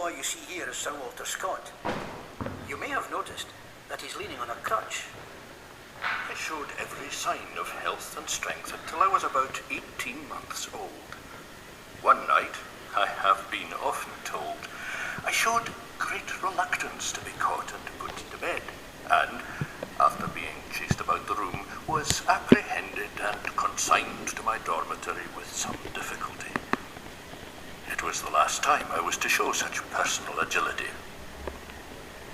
boy you see here is Sir Walter Scott. You may have noticed that he's leaning on a crutch. I showed every sign of health and strength until I was about 18 months old. One night, I have been often told, I showed great reluctance to be caught and put to bed, and, after being chased about the room, was apprehended and consigned to my dormitory with some difficulty. It was the last time I was to show such personal agility.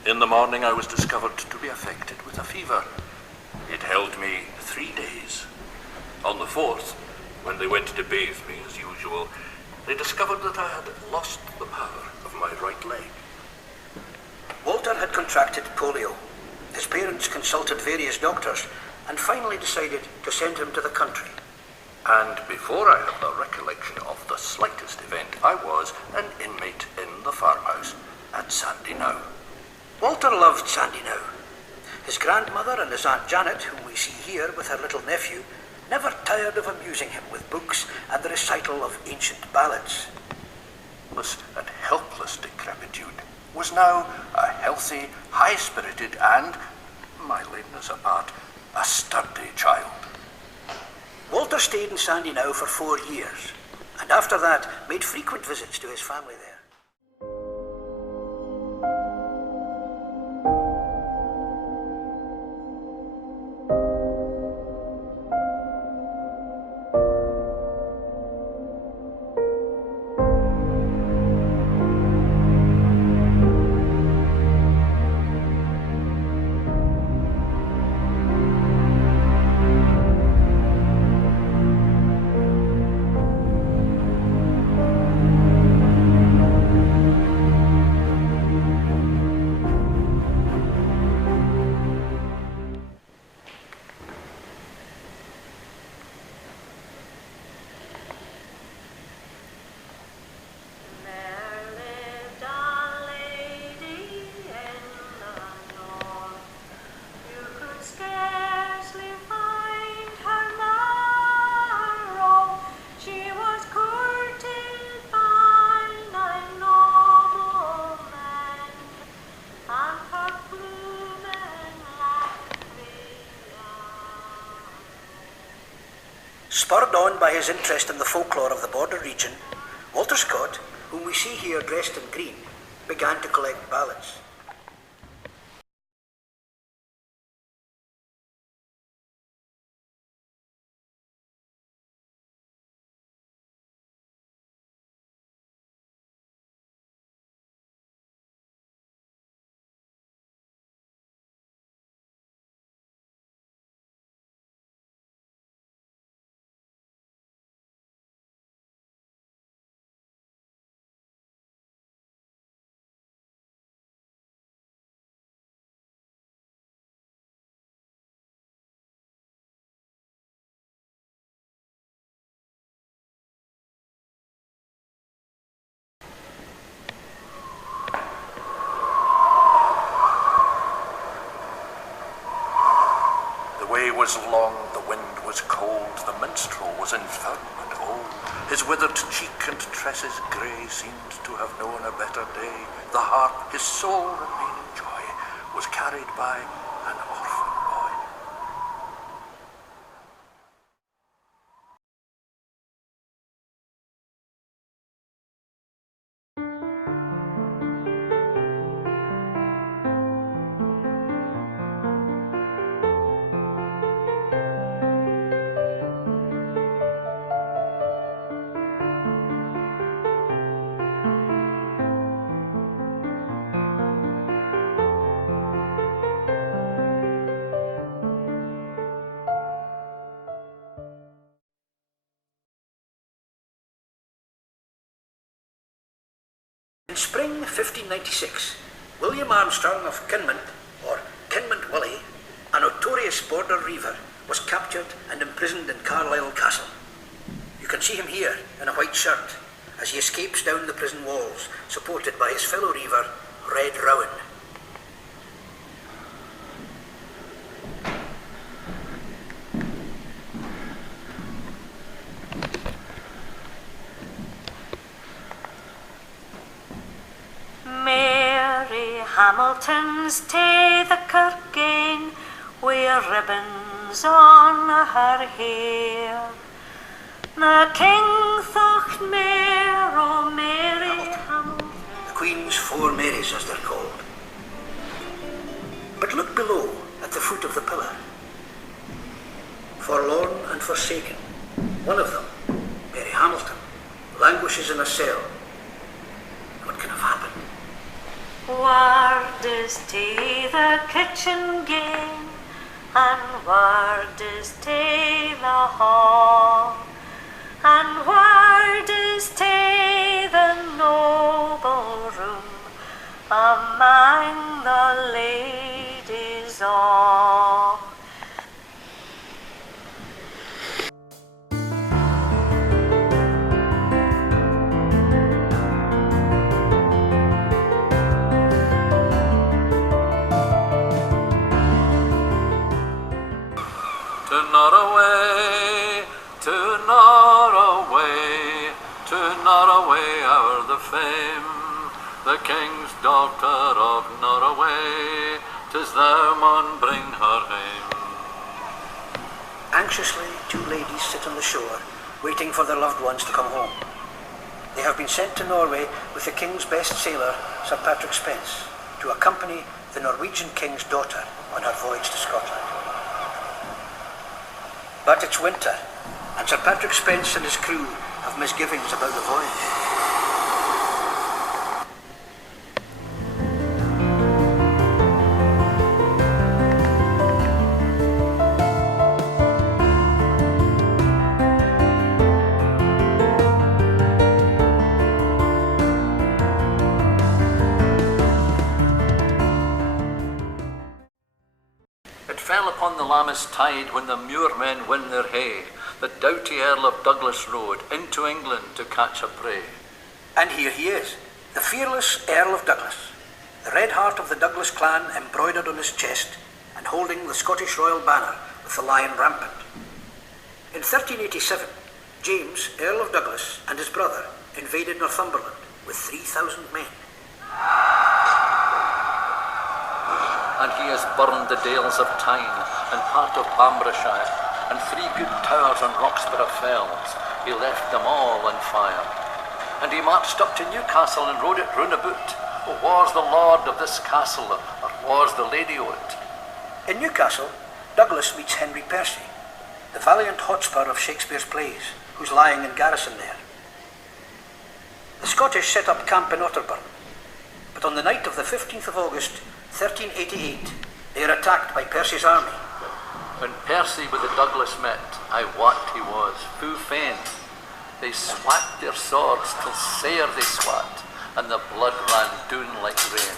In the morning I was discovered to be affected with a fever. It held me 3 days. On the 4th, when they went to bathe me as usual, they discovered that I had lost the power of my right leg. Walter had contracted polio. His parents consulted various doctors and finally decided to send him to the country. And before I have the recollection of the slightest event, I was an inmate in the farmhouse at Sandyknowe. Walter loved Sandyknowe. His grandmother and his Aunt Janet, whom we see here with her little nephew, never tired of amusing him with books and the recital of ancient ballads. Helpless and helpless decrepitude was now a healthy, high-spirited and, my lameness apart, a sturdy child. Walter stayed in Sandyknowe for 4 years, and after that made frequent visits to his family there. Spurred on by his interest in the folklore of the border region, Walter Scott, whom we see here dressed in green, began to collect ballads. The way was long, the wind was cold, the minstrel was infirm and old. His withered cheek and tresses grey seemed to have known a better day. The harp, his sole remaining joy, was carried by an orphan boy. In spring 1596, William Armstrong of Kinmont, or Kinmont Willie, a notorious border reiver, was captured and imprisoned in Carlisle Castle. You can see him here in a white shirt as he escapes down the prison walls, supported by his fellow reiver, Red Rowan. Hamilton's tae the kirk gain, wi' ribbons on her hair. The king thocht mair o Mary Hamilton. The Queen's four Marys, as they're called. But look below at the foot of the pillar. Forlorn and forsaken, one of them, Mary Hamilton, languishes in a cell. What can have happened? Word is tae the kitchen gain, and word is tae the hall, and word is tae the noble room among the ladies all. To Norroway, o'er the fame, the king's daughter of Norroway, 'tis thou maun bring her hame. Anxiously, two ladies sit on the shore, waiting for their loved ones to come home. They have been sent to Norway with the king's best sailor, Sir Patrick Spens, to accompany the Norwegian king's daughter on her voyage to Scotland. But it's winter, and Sir Patrick Spens and his crew have misgivings about the voyage. It fell upon the Lammas tide when the muirmen win their hay, that doughty Earl of Douglas rode into England to catch a prey. And here he is, the fearless Earl of Douglas, the red heart of the Douglas clan embroidered on his chest and holding the Scottish royal banner with the lion rampant. In 1387, James, Earl of Douglas, and his brother invaded Northumberland with 3,000 men. And he has burned the dales of Tyne and part of Bambrashire, and 3 good towers on Roxburgh Fells. He left them all on fire. And he marched up to Newcastle and rode it round about. Oh, was the lord of this castle, or was the lady o' it? In Newcastle, Douglas meets Henry Percy, the valiant Hotspur of Shakespeare's plays, who's lying in garrison there. The Scottish set up camp in Otterburn, but on the night of the 15th of August, 1388, they are attacked by Percy's army. When Percy with the Douglas met, I wot he was fu fain. They swat their swords till sair they swat, and the blood ran down like rain.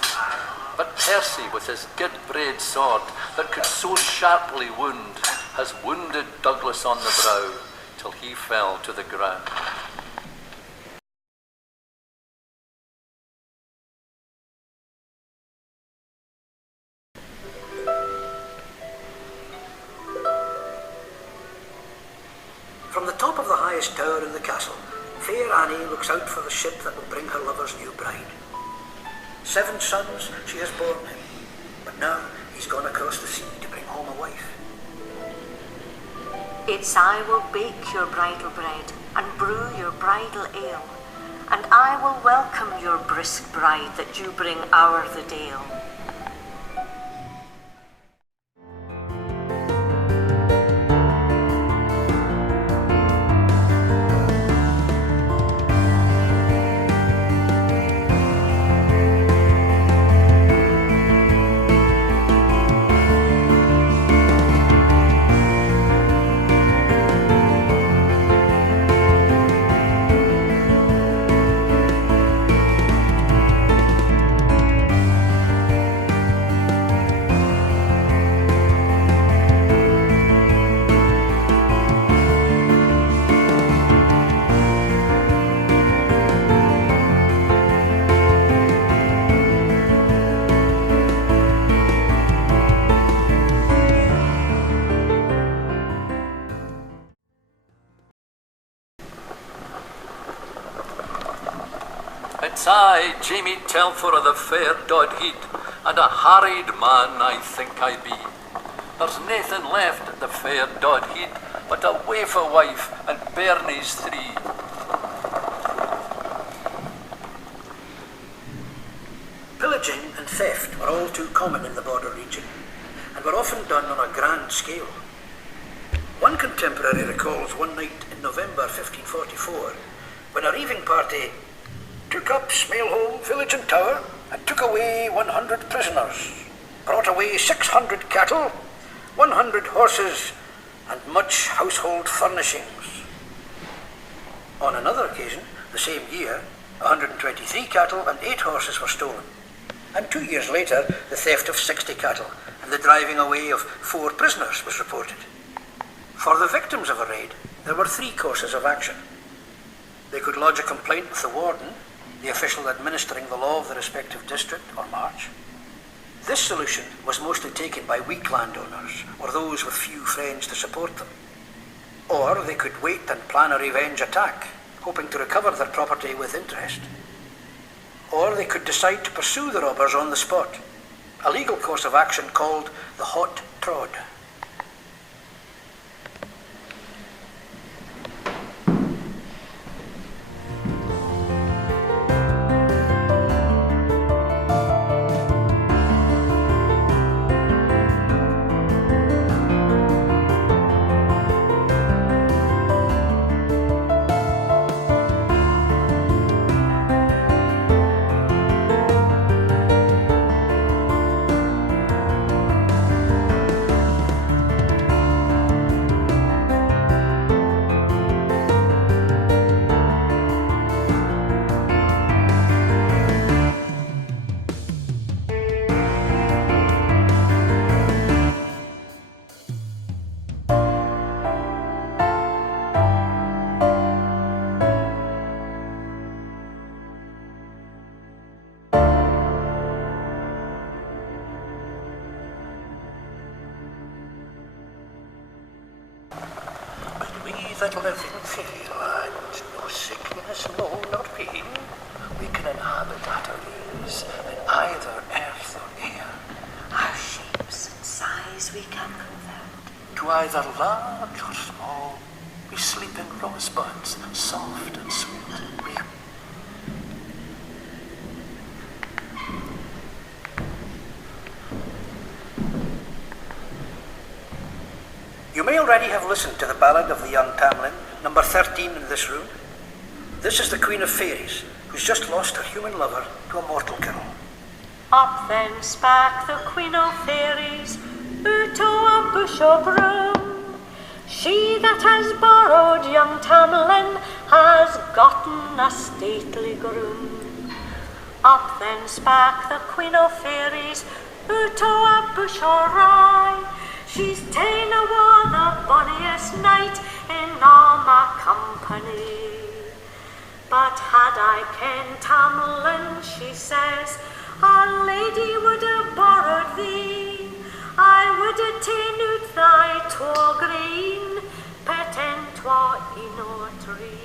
But Percy with his good braid sword, that could so sharply wound, has wounded Douglas on the brow, till he fell to the ground. From the top of the highest tower in the castle, fair Annie looks out for the ship that will bring her lover's new bride. 7 sons she has borne him, but now he's gone across the sea to bring home a wife. It's I will bake your bridal bread and brew your bridal ale, and I will welcome your brisk bride that you bring o'er the dale. It's I, Jamie Telfer of the fair Dodhead, and a harried man I think I be. There's naething left at the fair Dodhead but a wafer wife and bairnies 3. Pillaging and theft were all too common in the border region, and were often done on a grand scale. One contemporary recalls one night in November 1544, when a reaving party took up Smailholm village and tower and took away 100 prisoners, brought away 600 cattle, 100 horses, and much household furnishings. On another occasion, the same year, 123 cattle and 8 horses were stolen, and 2 years later, the theft of 60 cattle and the driving away of 4 prisoners was reported. For the victims of a raid, there were 3 courses of action. They could lodge a complaint with the warden, the official administering the law of the respective district or march. This solution was mostly taken by weak landowners or those with few friends to support them. Or they could wait and plan a revenge attack, hoping to recover their property with interest. Or they could decide to pursue the robbers on the spot, a legal course of action called the hot trod. That live in fairyland, no sickness, no nor pain, we can inhabit at our ease in either earth or air. Our shapes and size we can convert, To either large or small, we sleep in rosebuds, soft and sweet. You may already have listened to the ballad of the young Tamlin, number 13 in this room. This is the Queen of Fairies, who's just lost her human lover to a mortal kill. Up then spak the Queen of Fairies, out o' a bush o' broom. She that has borrowed young Tamlin has gotten a stately groom. Up then spak the Queen of Fairies, out o' a bush o' rye. She's ta'en awa the bonniest knight in all my company. But had I kenned Tamlin, she says, a lady would have borrowed thee. I would have ta'en out thy twa green, pet and twa in a tree.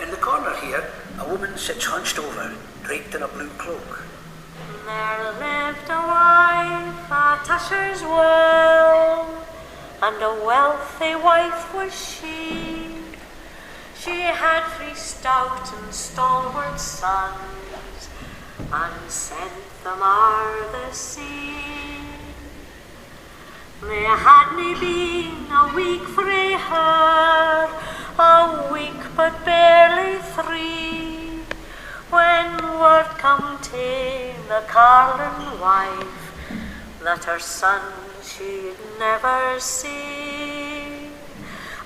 In the corner here, a woman sits hunched over, draped in a blue cloak. There lived a wife at Usher's Well, and a wealthy wife was she. She had 3 stout and stalwart sons, and sent them o'er the sea. They hadna been a week frae her, a week but barely 3, when word come to the Carlin wife that her son she'd never see.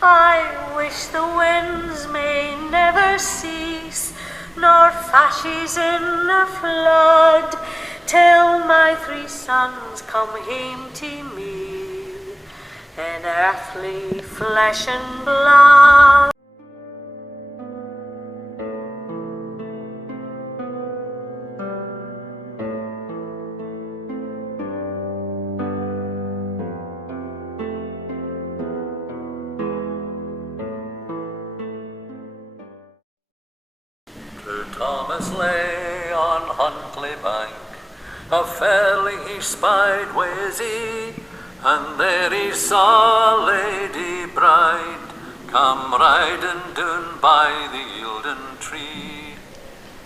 I wish the winds may never cease, nor fashes in a flood, till my 3 sons come hame to me in earthly flesh and blood. Huntly bank. A fairly he spied Wazy, and there he saw a lady bride come riding down by the yielding tree.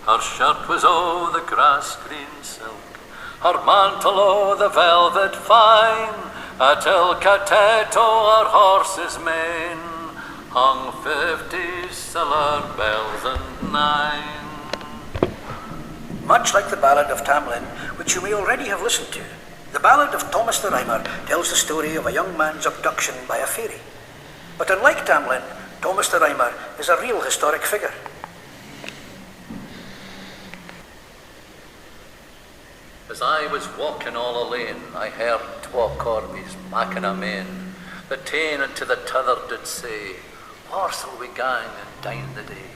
Her shirt was o' the grass-green silk, her mantle o' the velvet fine, at ilka tet o' her horse's mane hung 50 silver bells and 9. Much like the Ballad of Tamlin, which you may already have listened to, the Ballad of Thomas the Rhymer tells the story of a young man's abduction by a fairy. But unlike Tamlin, Thomas the Rhymer is a real historic figure. As I was walking all alone, I heard twa corbies making a main. The tane unto the t'other did say, "Whar'll we gang and dine the day?"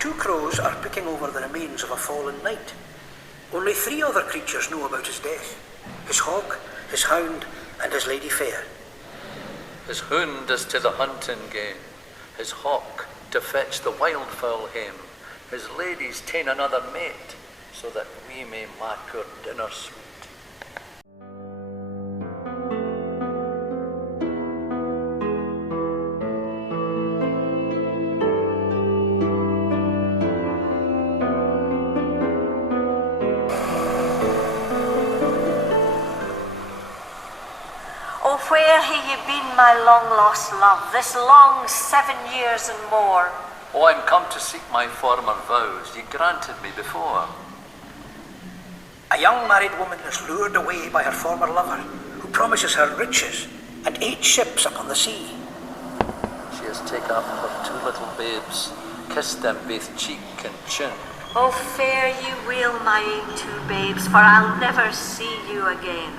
Two crows are picking over the remains of a fallen knight. Only 3 other creatures know about his death: his hawk, his hound, and his lady fair. His hound is to the hunting game, his hawk to fetch the wildfowl hame, his lady's ta'en another mate, so that we may mak our dinner sweet. Oh, where hae ye been, my long-lost love, this long 7 years and more? Oh, I'm come to seek my former vows ye granted me before. A young married woman is lured away by her former lover, who promises her riches and 8 ships upon the sea. She has taken up her 2 little babes, kissed them both cheek and chin. Oh, fare ye weel, my ain 2 babes, for I'll never see you again.